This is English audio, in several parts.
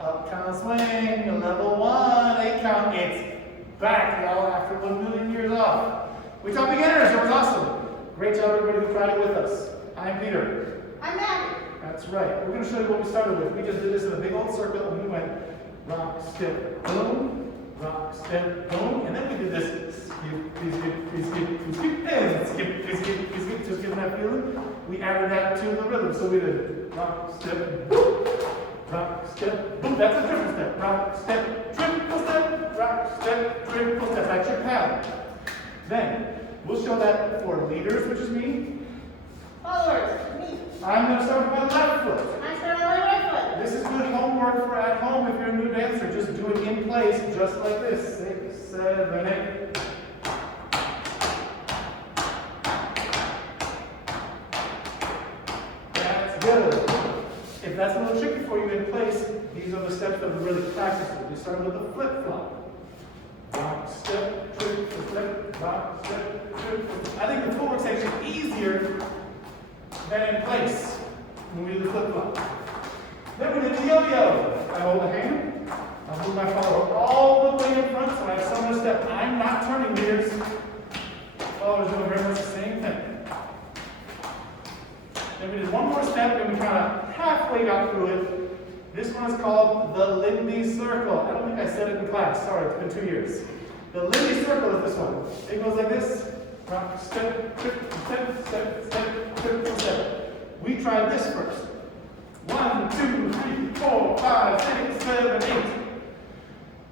Uptown Swing, level 1, 8 count. It's back, y'all, after 1 million years off. We taught beginners, it was awesome. Great job, everybody who tried it with us. I'm Peter. I'm Maddie. That's right. We're going to show you what we started with. We just did this in a big old circle, and we went rock, step, boom, rock, step, boom, and then we did this skip, skip, skip, skip, and skip, skip, skip, just giving that feeling. We added that to the rhythm, so we did rock, step, boom, rock, step, boom. That's a triple step. Rock, step, triple step, rock, step, triple step. That's your pattern. Then we'll show that for leaders, which is me. Followers, me. I'm going to start with my left foot. I start on my right foot. This is good homework for at home if you're a new dancer. Just do it in place, just like this. 6, 7, 8. That's good. If that's a little tricky for you in place, these are the steps that we really practice with. We start with a flip-flop. Rock, step, triple step, rock, step, triple step. I think the footwork's actually easier than in place when we do the flip-flop. Then we did the yo-yo. I hold a hand, I move my follower all the way in front, so I have some step. I'm not turning gears. Followers doing very much the same thing. Then we did one more step, and we kind of halfway got through it. This one is called the Lindy Circle. I don't think I said it in class. Sorry, it's been 2 years. The Lindy Circle is this one. It goes like this. Rock, step, triple step, step, step, triple step. We tried this first. 1, 2, 3, 4, 5, 6, 7, 8.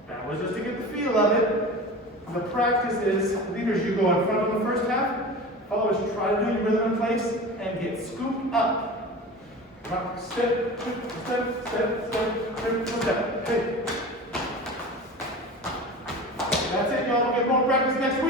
That was just to get the feel of it. The practice is, leaders, you go in front of the first half. Followers, try to do your rhythm in place and get scooped up. Rock, step, triple step, step, step, triple step. Hey. That's it, y'all. We'll get more practice next week.